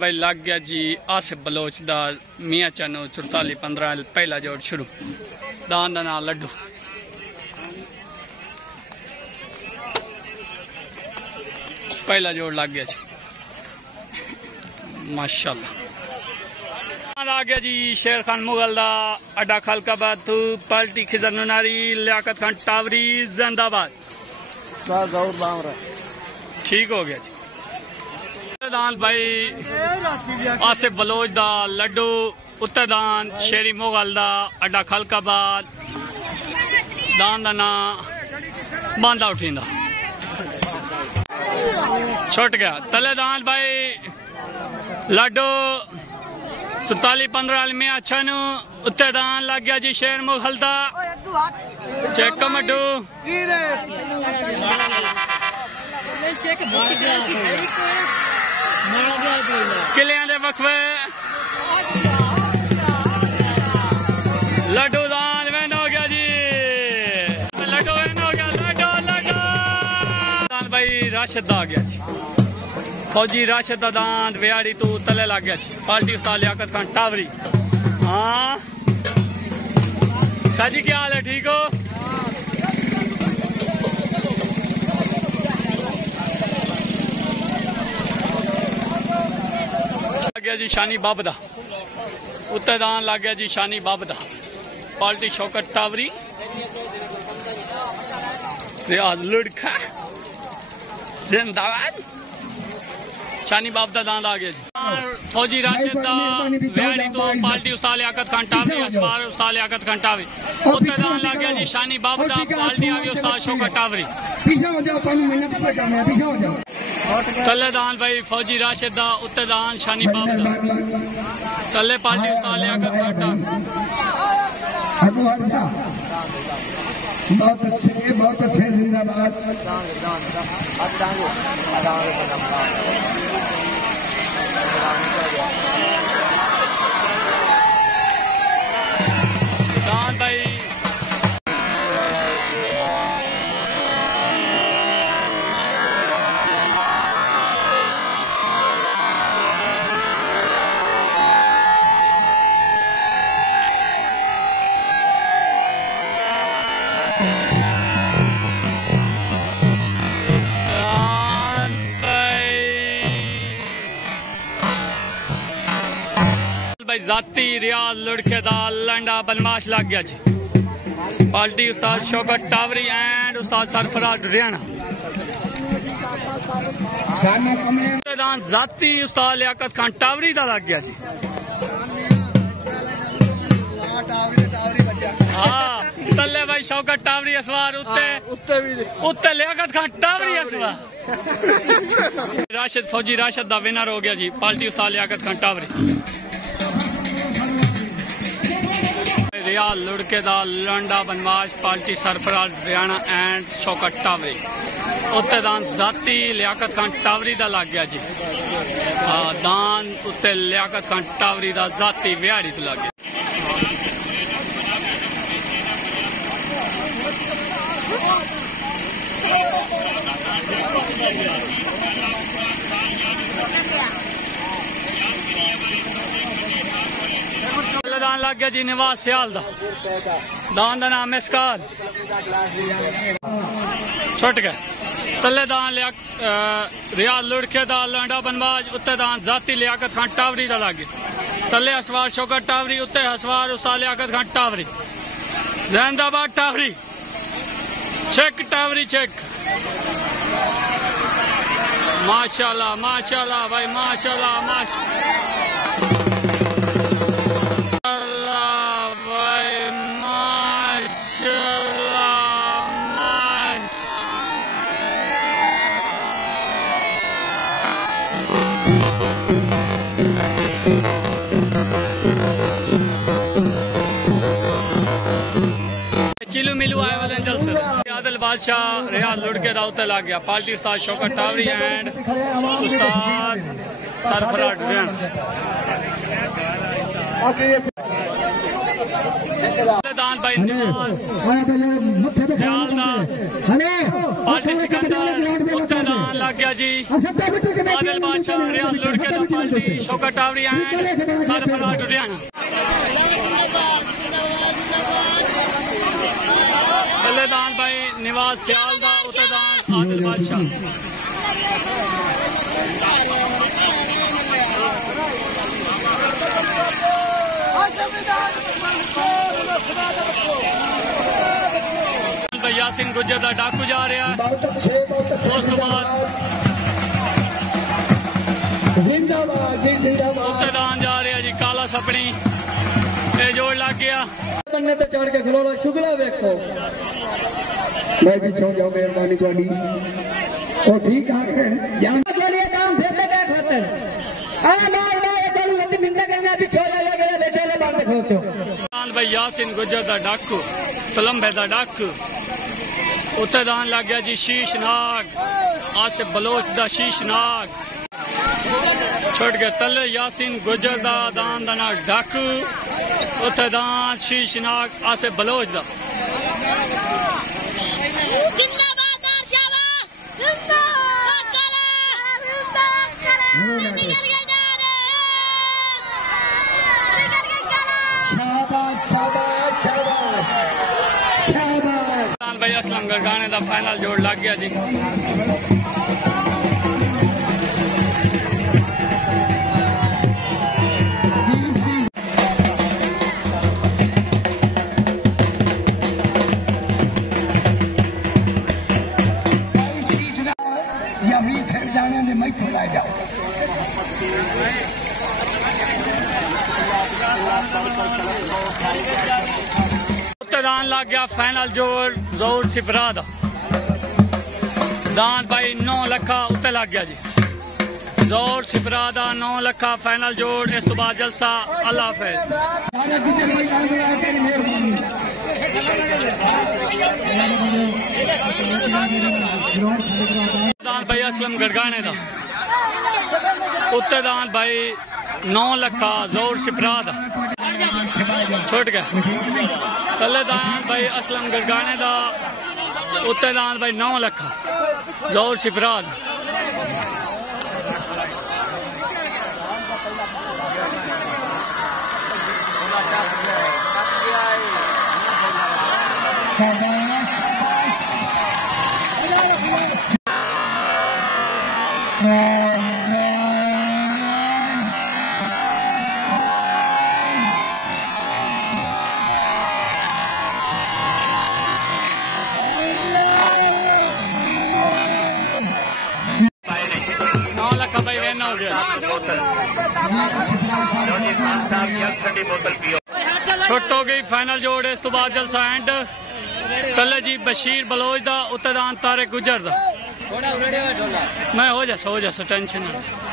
भाई लग गया जी आसिफ बलोच दा मियाँ चनो 44-15 पहला जोड़ शुरू दान दा नाम लड्डू पहला जोड़ लग गया जी माशाल्लाह। आ गया जी शेर खान मुगल दा अड्डा खलकाबाद तू पार्टी खिजर नुनारी लियाकत खान टावरी जिंदाबाद ठीक हो गया जी। दान भाई आसिफ बलोच दा लड्डू उत्तरदान शेरी मुगल दा अड्डा खलकाबाद दान दा ना बांदा उठींदा छुट गया तले दान भाई लड्डू 44-15 में अच्छा नु उत्तरदान लग गया जी शेर मुगल दा चेक मड्डू किलियां दे वक्फे लड्डू दान वैन हो गया जी लड्डू वैन हो गया लड्डू दान भाई राशिद आ गया जी फौजी राशिद दा दान विहाड़ी तू तले लग गया जी पार्टी उस्ताद लियाकत खान टावरी। हाँ शाह जी क्या हाल है ठीक हो गया जी शानी बाबदा उत्तरदान लग गया जी शानी बाबदा पार्टी शौकत टावरी रियाज लुड़खा जिंदाबाद शानी बाबदा दान आ गया जी फौजी राशिद वेड़ी तो पार्टी उस्ताद लियाकत खान टावरी असवार उस्ताद लियाकत खान टावरी उत्तरदान लग गया जी शानी बाबदा पार्टी आ गई उस्ताद शौकत टावरी तलेदान भाई फौजी राशिद दा उत्तरदान शानी बाबदा तले पार्टी उस्ताद लियाकत खान टावरी बहुत अच्छे जिंदाबाद दान भाई जाती रियाज लुड़के दा लंडा बदमाश लग गया जी party Ustad Shaukat Tawari and उस्ताद सरफराज रियाना जाती उस्ताद लियाकत खान टावरी दा लग गया जी। हाँ तले भाई शौकत टावरी असवार उत्ते लियाकत खान टावरी असवार राशिद फौजी राशिद दा विनर हो गया जी पार्टी उस्ताद लियाकत खान टावरी रियाज लुड़के दा लंडा बनवाज पार्टी सरफराज रियाना एंड शौकत टावरी उत्तरदान जाती लियाकत खान टावरी दा लग गया जी। दान उत्ते लियाकत खान टावरी दा जाती विहाड़ी तो लग गया। दान लग गया जी निवास सियाल दा दान दा नाम मिसकार छुट गया तले दान लिया रियाज लुड़के दा लंडा बनवाज उत्ते दान जाती लियाकत खान टावरी दा लग गया तले असवार शौकत टावरी उत्ते असवार उस्ताद लियाकत खान टावरी जिंदाबाद टावरी चेक टावरी चेक माशाल्लाह माशाल्लाह भाई माशाल्लाह चिलू मिलू आए वाले जलसे आदिल बादशाह रियाज लुड़के दा उत्ते लग गया party Ustad Shaukat Tawari and Ustad Sarfaraz durian दान भाई निवाज ख्याल दा पार्टी सिकंदर उत्ते दान लग गया जी आदिल बादशाह रियाज लुड़के दा party Shaukat Tawari and Sarfaraz durian दान भाई निवाज सियाल दा उत्ते दान आदिल बादशाह भाई यासिन गुज्जर दा डाकू जा रहा है उस बाद उत्ते दान जा रहा जी काला सपनी जोड़ लग गया बनने तो चढ़ के खलो शुक्ला वेखो मैं भी छोड़ जाऊं मेहरबानी थोड़ी ओ ठीक है जान के लिए काम फिर तक होते हैं आ मार मार करू लंदी मिंदा करना भी छोड़ जा गया बैठे ले बात खोते हो भाई यासिन गुज्जर दा डाकू तलंबे दा डाकू उत्ते दान लग गया जी शीश नाग आसिफ बलोच दा शीश नाग छोड़ गए तले यासिन गुज्जर दा दान दा नाग डाकू उत्ते दान शीश नाग आसिफ बलोच दा भाई असलम गरगाने दा फाइनल जोड़ लग गया जी दान लग गया फाइनल जोड़ जोर सिपरा दा दान भाई 9 लखा उत्ते लग गया जी जोर सिपरा दा 9 लखा फाइनल जोड़ इस तो बाद जलसा अल्लाह हाफिज दान भाई असलम गरगाने दा उत्ते दान भाई 9 लखा जोर सिपरा दा छुट गया तले दान भाई असलम गरगाने दा उत्ते दान भाई 9 लखा जोर सिपरा दा छुट हो गई फाइनल जोड़ इस तो बाद जलसा एंड तले जी बशीर बलोच दा उत्ते दान तारे गुजर दा मैं हो जासा टेंशन नहीं